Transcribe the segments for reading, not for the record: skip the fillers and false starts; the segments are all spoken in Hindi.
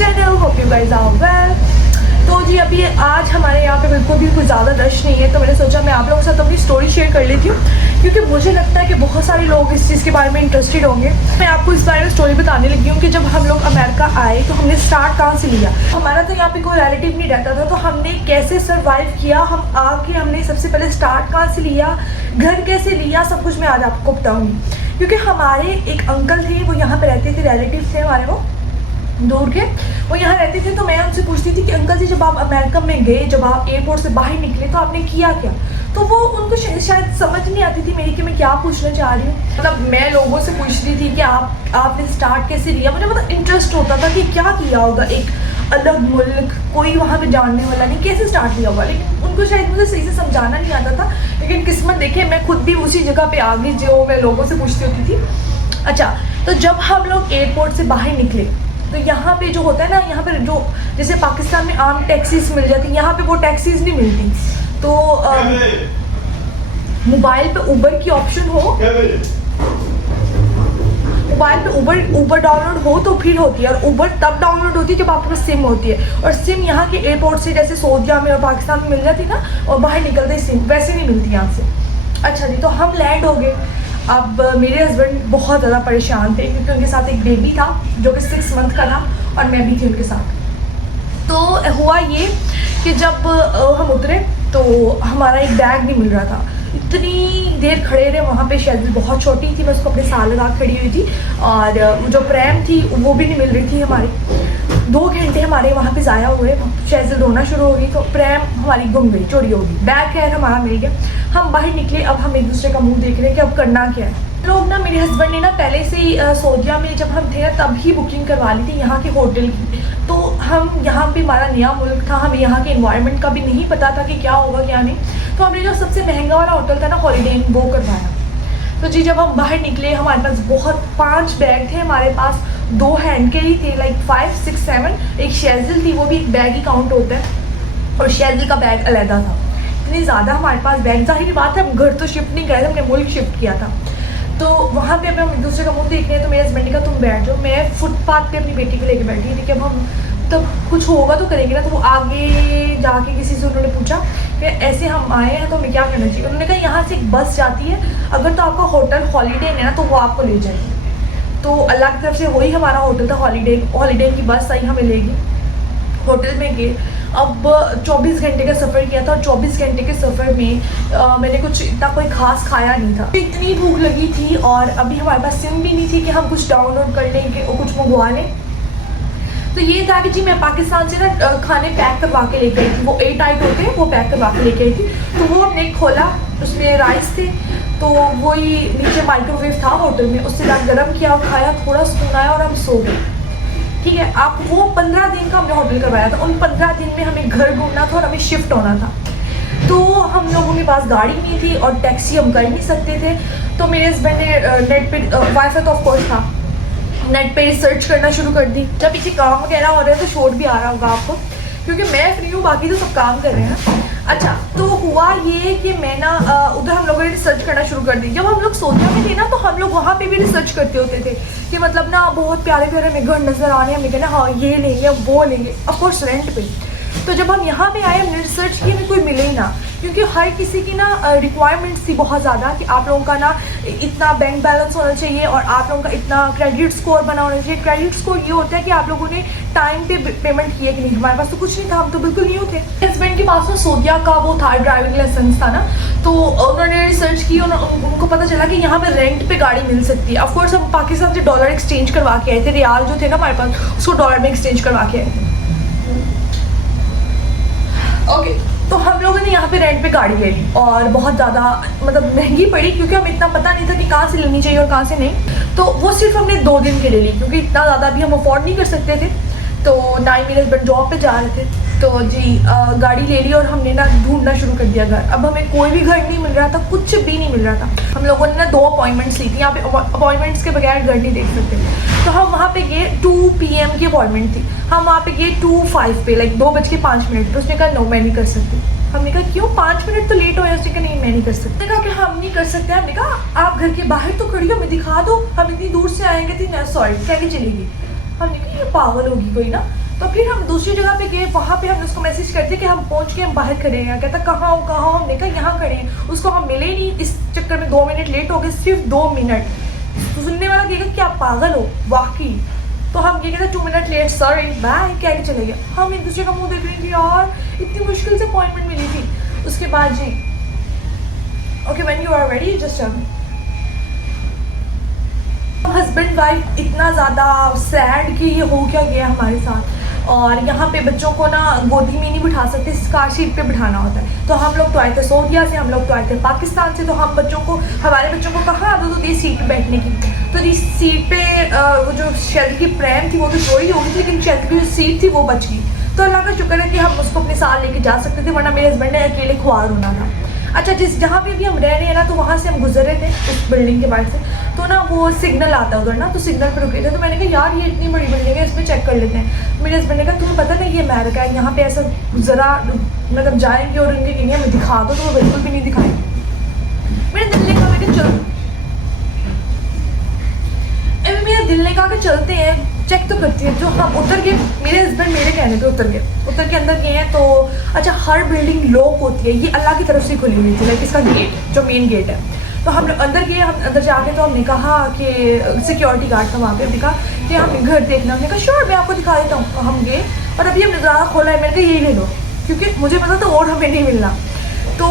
Channel. Hope you guys are well. तो जी अभी आज हमारे यहाँ पे बिल्कुल भी कुछ ज़्यादा रश नहीं है, तो मैंने सोचा मैं आप लोगों के साथ अपनी स्टोरी शेयर कर लेती हूँ, क्योंकि मुझे लगता है कि बहुत सारे लोग इस चीज़ के बारे में इंटरेस्टेड होंगे। मैं आपको इस बारे में स्टोरी बताने लगी हूँ कि जब हम लोग अमेरिका आए तो हमने स्टार्ट कहाँ से लिया। हमारा तो यहाँ पे कोई रिलेटिव नहीं रहता था, तो हमने कैसे सर्वाइव किया, हम आके हमने सबसे पहले स्टार्ट कहाँ से लिया, घर कैसे लिया, सब कुछ मैं आज आपको बताऊँगी। क्योंकि हमारे एक अंकल थे, वो यहाँ पे रहते थे, रिलेटिव थे हमारे, वो दूर के, वो यहाँ रहते थे। तो मैं उनसे पूछती थी कि अंकल जी जब आप अमेरिका में गए, जब आप एयरपोर्ट से बाहर निकले तो आपने किया क्या। तो वो उनको शायद समझ नहीं आती थी मेरी कि मैं क्या पूछना चाह रही हूँ। मतलब मैं लोगों से पूछती थी कि आपने स्टार्ट कैसे लिया। मुझे मतलब इंटरेस्ट होता था कि क्या किया होगा, एक अलग मुल्क, कोई वहाँ पे जानने वाला नहीं, कैसे स्टार्ट किया होगा। लेकिन उनको शायद मुझे सही से समझाना नहीं आता था। लेकिन किस्मत देखे, मैं खुद भी उसी जगह पे आ गई जो मैं लोगों से पूछती होती थी। अच्छा, तो जब हम लोग एयरपोर्ट से बाहर निकले तो यहाँ पे जो होता है ना, यहाँ पे जो जैसे पाकिस्तान में आम टैक्सीज मिल जाती, यहाँ पे वो टैक्सीज नहीं मिलती। तो मोबाइल पे उबर की ऑप्शन हो, मोबाइल पे उबर डाउनलोड हो तो फिर होती है, और उबर तब डाउनलोड होती है जब आपके पास सिम होती है। और सिम यहाँ के एयरपोर्ट से जैसे सऊदीया में और पाकिस्तान में मिल जाती ना, और बाहर निकलते ही सिम वैसे नहीं मिलती यहाँ से। अच्छा जी, तो हम लैंड हो गए। अब मेरे हस्बैंड बहुत ज़्यादा परेशान थे, क्योंकि उनके साथ एक बेबी था जो कि 6 मंथ का था, और मैं भी थी उनके साथ। तो हुआ ये कि जब हम उतरे तो हमारा एक बैग नहीं मिल रहा था। इतनी देर खड़े रहे वहाँ पे। शेज़ल बहुत छोटी थी, मैं उसको अपने साल लगा खड़ी हुई थी, और जो प्रैम थी वो भी नहीं मिल रही थी हमारी। 2 घंटे हमारे वहाँ पे ज़ाया हुए। शेज़ल रोना शुरू हो गई, तो प्रैम हमारी गुम गई, चोरी हो गई। बैग खैर हमारा मिल गया। हम बाहर निकले, अब हम एक दूसरे का मुंह देख रहे हैं कि अब करना क्या है। लोग ना, मेरे हस्बैंड ने ना पहले से ही सऊदीया में जब हम थे ना तब ही बुकिंग करवा ली थी यहाँ के होटल की। तो हम यहाँ पे, हमारा नया मुल्क था, हमें यहाँ के एनवायरनमेंट का भी नहीं पता था कि क्या होगा क्या नहीं। तो हमने जो सबसे महंगा वाला होटल था ना, हॉलीडे इन, वो करवाया। तो जी जब हम बाहर निकले, हमारे पास बहुत 5 बैग थे हमारे पास। 2 हैंड के ही थे, लाइक 5, 6, 7। एक शेज़ल थी, वो भी एक बैग ही काउंट होता है, और शेज़ल का बैग अलहदा था। इतनी ज़्यादा हमारे पास बैग, जाहिर बात है हम घर तो शिफ्ट नहीं करे थे, हमने मुल्क शिफ्ट किया था। तो वहाँ पे हम एक दूसरे का मुंह देख रहे हैं। तो मेरे हस्बैंड ने कहा तुम बैठ जाओ, मैं फुटपाथ पे अपनी बेटी को लेके बैठी थी कि अब हम तब कुछ होगा तो करेंगे ना। तो वो आगे जाके किसी से उन्होंने पूछा कि ऐसे हम आए हैं तो हमें क्या करना चाहिए। उन्होंने कहा यहाँ से एक बस जाती है, अगर तो आपका होटल हॉलीडे है ना तो वो आपको ले जाएगी। तो अल्लाह की तरफ से वही हमारा होटल था, हॉलीडे की बस आई, हमें लेगी, होटल में गए। अब 24 घंटे का सफ़र किया था, और 24 घंटे के सफ़र में मैंने कुछ इतना कोई खास खाया नहीं था। इतनी भूख लगी थी, और अभी हमारे पास सिम भी नहीं थी कि हम कुछ डाउनलोड कर लें और कुछ मंगवा लें। तो ये था कि जी मैं पाकिस्तान से ना खाने पैक करवा के लेके आई थी, वो एयर टाइट होते हैं, वो पैक करवा के लेके आई थी। तो वो हमने खोला, उसमें राइस थे, तो वही नीचे माइक्रोवेव था होटल में, उससे गर्म किया और खाया, थोड़ा सुकून आया और हम सो गए। ठीक है, आप वो 15 दिन का हमने होटल करवाया था। उन 15 दिन में हमें घर घूमना था और हमें शिफ्ट होना था। तो हम लोगों के पास गाड़ी नहीं थी और टैक्सी हम कर नहीं सकते थे। तो मेरे हस्बैंड ने नेट पे, वाईफाई तो ऑफकोर्स था, नेट पे रिसर्च करना शुरू कर दी। जब पीछे काम वगैरह हो रहा है तो शोर भी आ रहा होगा आपको, क्योंकि मैं फ्री हूँ, बाकी तो सब काम कर रहे हैं। अच्छा, तो हुआ ये कि मैं ना उधर हम लोगों ने रिसर्च करना शुरू कर दी। जब हम लोग सऊदीया में थे ना, तो हम लोग वहाँ पे भी रिसर्च करते होते थे कि मतलब ना बहुत प्यारे प्यारे हमें घर नज़र आ रहे हैं, हमें कहना हाँ ये लेंगे वो लेंगे, ऑफकोर्स रेंट पे। तो जब हम यहाँ पे आए, हमने रिसर्च की, हमें कोई मिले ही ना, क्योंकि हर किसी की ना रिक्वायरमेंट्स थी बहुत ज़्यादा कि आप लोगों का ना इतना बैंक बैलेंस होना चाहिए, और आप लोगों का इतना क्रेडिट स्कोर बना होना चाहिए। क्रेडिट स्कोर ये होता है कि आप लोगों ने टाइम पे पेमेंट किया कि नहीं। हमारे पास तो कुछ नहीं था, हम तो बिल्कुल न्यू थे। हस्बैंड के पास तो सऊदीया का वो था, ड्राइविंग लाइसेंस था ना, तो उन्होंने रिसर्च की, उनको पता चला कि यहाँ पे रेंट पे गाड़ी मिल सकती है। ऑफकोर्स हम पाकिस्तान से डॉलर एक्सचेंज करवा के आए थे, रियाल जो थे ना हमारे पास, उसको डॉलर में एक्सचेंज करवा के आए थे। ओके, तो हम लोगों ने यहाँ पे रेंट पे गाड़ी ले ली, और बहुत ज़्यादा मतलब महंगी पड़ी, क्योंकि हमें इतना पता नहीं था कि कहाँ से लेनी चाहिए और कहाँ से नहीं। तो वो सिर्फ हमने 2 दिन के लिए ली, क्योंकि इतना ज़्यादा भी हम अफोर्ड नहीं कर सकते थे। तो ना ही मेरे हस्बैंड जॉब पे जा रहे थे, तो जी गाड़ी ले ली और हमने ना ढूंढना शुरू कर दिया घर। अब हमें कोई भी घर नहीं मिल रहा था, कुछ भी नहीं मिल रहा था। हम लोगों ने ना 2 अपॉइंटमेंट्स ली थी। यहाँ पे अपॉइंटमेंट्स के बगैर घर नहीं देख सकते। तो हम वहाँ पे गए, 2 PM की अपॉइंटमेंट थी, हम वहाँ पे गए 2:05 पे, लाइक 2:05। तो उसने कहा नो मैं नहीं कर सकती। हमने कहा क्यों, 5 मिनट तो लेट हो गया। उसने कहा नहीं मैं नहीं कर सकती। कहा कि हम नहीं कर सकते। हमने कहा आप घर के बाहर तो खड़ी हो, हमें दिखा दो, हम इतनी दूर से आएंगे। थी ना सॉरी कह के चली गई। हमने कहा ये पागल होगी कोई ना। तो फिर हम दूसरी जगह पे गए, वहाँ पे हमने उसको मैसेज करते कि हम पहुँच के हम बाहर खड़े हैं। कहता कहाँ हो कहाँ हो, हमने कहा यहाँ खड़े हैं। उसको हम मिले नहीं, इस चक्कर में 2 मिनट लेट हो गए, सिर्फ 2 मिनट। तो सुनने वाला कहेगा क्या पागल हो वाकई। तो हम ये कहते 2 मिनट लेट सॉरी बाय कह के चले गए। हम एक दूसरे का मुंह देख रहे थे यार, इतनी मुश्किल से अपॉइंटमेंट मिली थी। उसके बाद जी okay when you are ready just tell me. Husband wife इतना ज़्यादा सैड कि ये हो क्या गया हमारे साथ। और यहाँ पे बच्चों को ना गोदी में नहीं बिठा सकते, कार सीट पे बिठाना होता है। तो हम लोग तो आए थे सऊदीया से, हम लोग तो आए थे पाकिस्तान से। तो हम बच्चों को, हमारे बच्चों को कहाँ आदत होती है सीट पे बैठने की। तो इस सीट पे वो जो शेल्टर की प्रैम थी वो तो चोरी हो गई थी, लेकिन शेल्टर की जो सीट थी वो बच गई। तो अल्लाह का शुक्र है कि हम उसको अपने साथ लेके जा सकते थे, वरना मेरे हस्बैंड ने अकेले ख्वार होना था। अच्छा, जहाँ पे भी हम रह रहे हैं ना, तो वहाँ से हम गुजर रहे थे उस बिल्डिंग के बाहर से। तो ना वो सिग्नल आता है उधर ना, तो सिग्नल पर रुके थे। तो मैंने कहा यार ये इतनी बड़ी बिल्डिंग है, इसमें चेक कर लेते हैं। मेरे हस्बैंड ने कहा तुम्हें पता नहीं ये अमेरिका है, यहाँ पे ऐसा ज़रा मतलब जाएंगे और उनके कहेंगे हमें दिखा दो, तो वो बिल्कुल भी नहीं दिखाए। मेरे दिल ने कहा बेटे चलो, मेरा दिल ने कहा कि चलते हैं, चेक तो करती है। जो हम उतर गए, मेरे हस्बैंड मेरे कहने पे उतर के अंदर गए हैं। तो अच्छा, हर बिल्डिंग लॉक होती है, ये अल्लाह की तरफ से खुली हुई थी, लाइक इसका गेट जो मेन गेट है। तो हम अंदर गए, हम अंदर जाके तो हमने कहा कि सिक्योरिटी गार्ड था वहाँ पे, हमने कहा कि हमें घर देखना। हमने कहा श्योर मैं आपको दिखा देता हूँ। तो हम गए और अभी हमने ज़्यादा खोला है, मैंने कहा यही ले लो, क्योंकि मुझे पता था और हमें नहीं मिलना। तो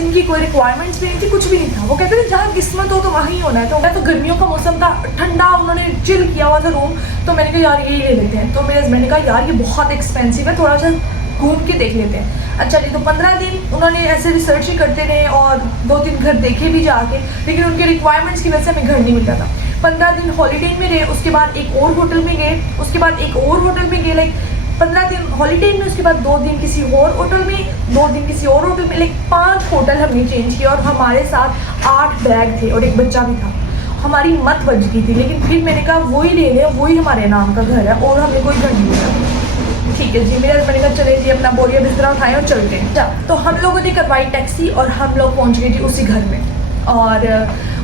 इनकी कोई रिक्वायरमेंट्स भी नहीं थी, कुछ भी नहीं था। वो कहते थे जहाँ किस्मत हो तो वहाँ ही होना है। तो गर्मियों का मौसम था, ठंडा, उन्होंने चिल किया हुआ था रूम। तो मैंने कहा यार यही ले लेते हैं। तो मेरे हस्बैंड ने कहा यार ये बहुत एक्सपेंसिव है, थोड़ा सा घूम के देख लेते हैं। अच्छा जी, तो 15 दिन उन्होंने ऐसे रिसर्च ही करते रहे और 2-3 घर देखे भी जाके, लेकिन उनके रिक्वायरमेंट्स की वजह से हमें घर नहीं मिलता था। 15 दिन हॉलीडे में रहे, उसके बाद एक और होटल में गए, उसके बाद एक और होटल में गए, लाइक 15 दिन हॉलीडे में, उसके बाद 2 दिन किसी और होटल में, 2 दिन किसी और होटल में, लाइक 5 होटल हमने चेंज किया। और हमारे साथ 8 बैग थे और एक बच्चा भी था। हमारी मत बच गई थी, लेकिन फिर मैंने कहा वही ले लें, वही हमारे नाम का घर है और हमें कोई घर नहीं मिला। ठीक है जी, मेरे हस्बैंड ने कहा चले जी अपना बोरिया बिस्तरा उठाएं और चलते हैं। अच्छा, तो हम लोगों ने करवाई टैक्सी और हम लोग पहुँच गए जी उसी घर में। और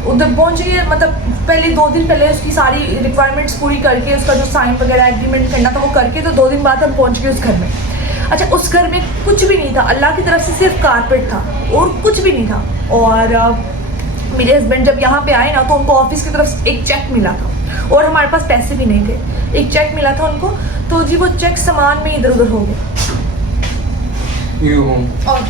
उधर पहुँच गए, मतलब पहले 2 दिन पहले उसकी सारी रिक्वायरमेंट्स पूरी करके, उसका जो साइन वगैरह एग्रीमेंट करना था वो करके, तो 2 दिन बाद हम पहुँच गए उस घर में। अच्छा, उस घर में कुछ भी नहीं था, अल्लाह की तरफ से सिर्फ कारपेट था और कुछ भी नहीं था। और मेरे हस्बैंड जब यहाँ पे आए ना, तो उनको ऑफिस की तरफ से एक चेक मिला था और हमारे पास पैसे भी नहीं थे। एक चेक मिला था उनको, तो जी वो चेक सामान में इधर उधर हो गया। और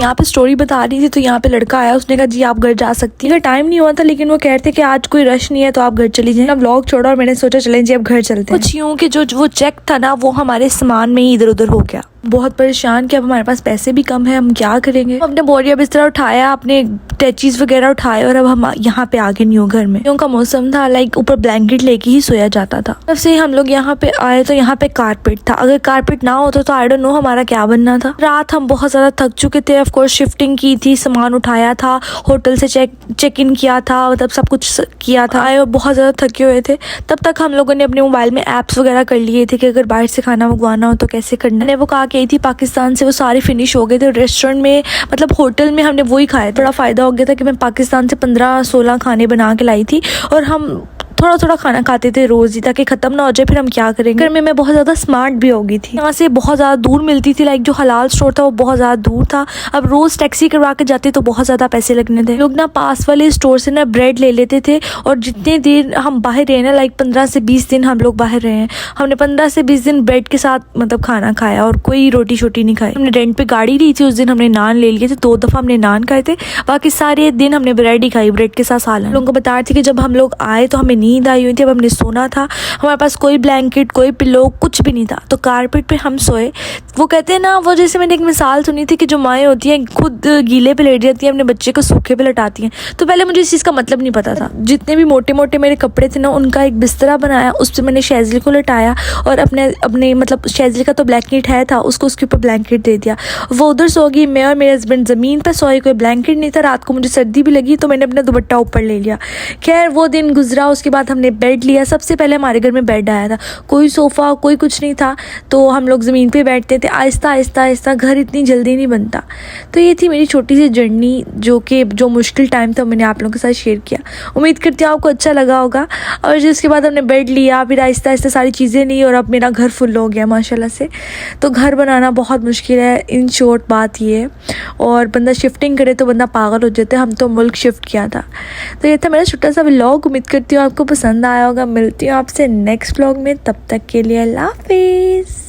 यहाँ पे स्टोरी बता रही थी, तो यहाँ पे लड़का आया, उसने कहा जी आप घर जा सकती है। टाइम नहीं हुआ था, लेकिन वो कह रहे थे कि आज कोई रश नहीं है तो आप घर चली जाए। व्लॉग छोड़ा और मैंने सोचा चलें जी अब घर चलते हैं। कुछ यूँ कि जो वो चेक था ना, वो हमारे सामान में ही इधर उधर हो गया। बहुत परेशान कि अब हमारे पास पैसे भी कम है, हम क्या करेंगे। अपने बोरिया बिस्तरा उठाया, अपने टैचीज वगैरह उठाए और अब हम यहाँ पे आ गए न्यू घर में। क्योंकि मौसम था, लाइक ऊपर ब्लैंकेट लेके ही सोया जाता था। तब से हम लोग यहाँ पे आए तो यहाँ पे कारपेट था। अगर कारपेट ना होता तो आई डोंट नो हमारा क्या बनना था। रात हम बहुत ज्यादा थक चुके थे, ऑफ कोर्स शिफ्टिंग की थी, सामान उठाया था, होटल से चेक इन किया था, मतलब सब कुछ किया था, आए और बहुत ज्यादा थके हुए थे। तब तक हम लोगों ने अपने मोबाइल में एप्स वगैरह कर लिए थे कि अगर बाहर से खाना मंगवाना हो तो कैसे करना है। वो कहा कि आई थी पाकिस्तान से, वो सारे फिनिश हो गए थे। रेस्टोरेंट में, मतलब होटल में हमने वही खाया। बड़ा फ़ायदा हो गया था कि मैं पाकिस्तान से 15-16 खाने बना के लाई थी और हम थोड़ा थोड़ा खाना खाते थे रोज़ ही, ताकि ख़त्म ना हो जाए, फिर हम क्या करेंगे। घर में मैं बहुत ज़्यादा स्मार्ट भी हो गई थी। यहाँ से बहुत ज़्यादा दूर मिलती थी, लाइक जो हलाल स्टोर था वो बहुत ज़्यादा दूर था। अब रोज़ टैक्सी करवा के जाते तो बहुत ज़्यादा पैसे लगने थे। लोग ना पास वाले स्टोर से ना ब्रेड ले लेते थे और जितने दिन हम बाहर रहे ना, लाइक 15 से 20 दिन हम लोग बाहर रहे हैं, हमने 15 से 20 दिन ब्रेड के साथ मतलब खाना खाया और कोई रोटी छोटी नहीं खाई। हमने रेंट पे गाड़ी ली थी, उस दिन हमने नान ले लिए थे, 2 दफ़ा हमने नान खाए थे, बाकी सारे दिन हमने ब्रेड ही खाई, ब्रेड के साथ सालन। लोगों को बता रही थी कि जब हम लोग आए तो हमें नींद आई हुई थी, अब हमने सोना था, हमारे पास कोई ब्लैंकेट, कोई पिलो, कुछ भी नहीं था, तो कारपेट पे हम सोए। वो कहते हैं ना, वो जैसे मैंने एक मिसाल सुनी थी कि जो माएँ होती हैं खुद गीले पे लेट जाती हैं, अपने बच्चे को सूखे पे लटाती हैं। तो पहले मुझे इस चीज़ का मतलब नहीं पता था। जितने भी मोटे मोटे मेरे कपड़े थे ना, उनका एक बिस्तरा बनाया, उस पर मैंने शेज़ली को लटाया और अपने मतलब शेज़ली का तो ब्लैंकेट है था, उसको उसके ऊपर ब्लैंकेट दे दिया। वो उधर सो गई, मैं और मेरे हस्बैंड ज़मीन पर सोए, कोई ब्लैंकेट नहीं था। रात को मुझे सर्दी भी लगी तो मैंने अपना दुपट्टा ऊपर ले लिया। खैर वो दिन गुजरा, उसके बाद हमने बेड लिया। सबसे पहले हमारे घर में बेड आया था, कोई सोफ़ा कोई कुछ नहीं था, तो हम लोग ज़मीन पे बैठते थे। आहिस्ता आहिस्ता आहिस्ता घर इतनी जल्दी नहीं बनता। तो ये थी मेरी छोटी सी जर्नी, जो मुश्किल टाइम था मैंने आप लोगों के साथ शेयर किया। उम्मीद करती हूँ आपको अच्छा लगा होगा। और जिसके बाद हमने बेड लिया, फिर आहिस्ता आहिस्ता सारी चीज़ें ली और अब मेरा घर फुल हो गया माशाल्लाह से। तो घर बनाना बहुत मुश्किल है, इन शॉर्ट बात ये है। और बंदा शिफ्टिंग करे तो बंदा पागल हो जाता है। हम तो मुल्क शिफ्ट किया था। तो ये था मेरा छोटा सा व्लॉग। उम्मीद करती हूँ आपको पसंद आया होगा। मिलती हूँ आपसे नेक्स्ट व्लॉग में, तब तक के लिए अल्लाह हाफिज़।